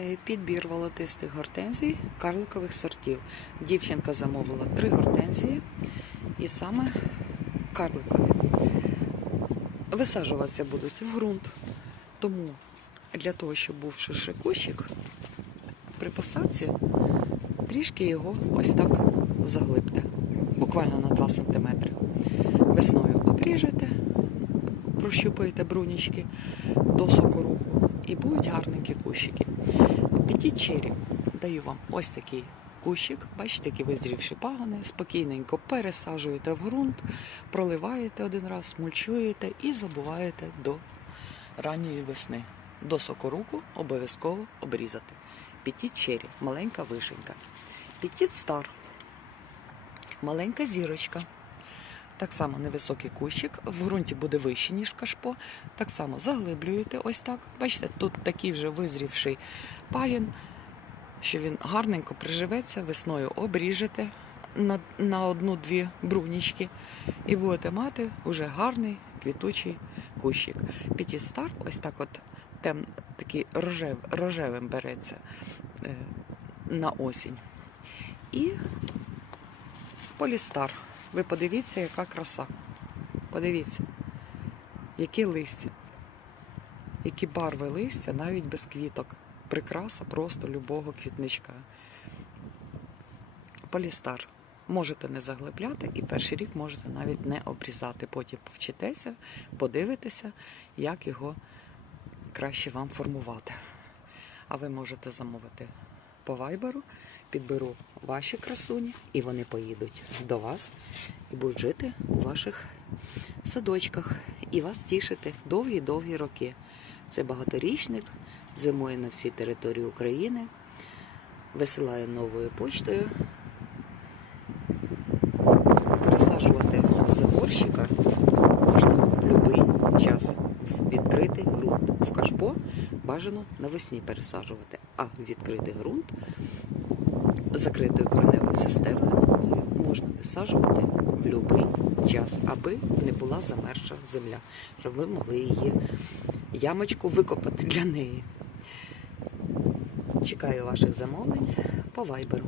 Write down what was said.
Е, Підбір волотистих гортензій карликових сортів. Дівчинка замовила три гортензії і саме карликові. Висаджуватися будуть в ґрунт. Тому для того, щоб був ширший кущик, при посадці трішки його ось так заглибте, буквально на 2 см. Весною обріжете, прощупаєте брунічки до сокоруху будуть гарненькі кущики. Підіть чері, даю вам ось такий кущик, бачите, які визрівші пагони, спокійненько пересаджуєте в ґрунт, проливаєте один раз, мульчуєте і забуваєте до ранньої весни. До сокоруку обов'язково обрізати. Пітіт чері, маленька вишенька. Пітіт стар, маленька зірочка. Так само невисокий кущик, в ґрунті буде вище, ніж в кашпо. Так само заглиблюєте ось так. Бачите, тут такий вже визрівший пагін, що він гарненько приживеться, весною обріжете на, на одну-дві брунічки і будете мати вже гарний квітучий кущик. Пітістар ось так от тем, такий рожев, рожевим береться е, на осінь. І полістар. Ви подивіться, яка краса. Подивіться, які листя, які барви листя навіть без квіток. Прикраса просто любого квітничка. Полістар. Можете не заглибляти і перший рік можете навіть не обрізати. Потім повчитеся, подивитеся, як його краще вам формувати. А ви можете замовити по вайберу, підберу ваші красуні, і вони поїдуть до вас і будуть жити у ваших садочках і вас тішити довгі-довгі роки. Це багаторічник, зимує на всій території України, висилає новою почтою. Пересаджувати з можна в будь-який час в відкритий ґрунт. В кашпо бажано навесні пересаджувати, а відкритий ґрунт закритою кореневою системою можна висаджувати в будь-який час, аби не була замерша земля, щоб ви могли її ямочку викопати для неї. Чекаю ваших замовлень по вайберу.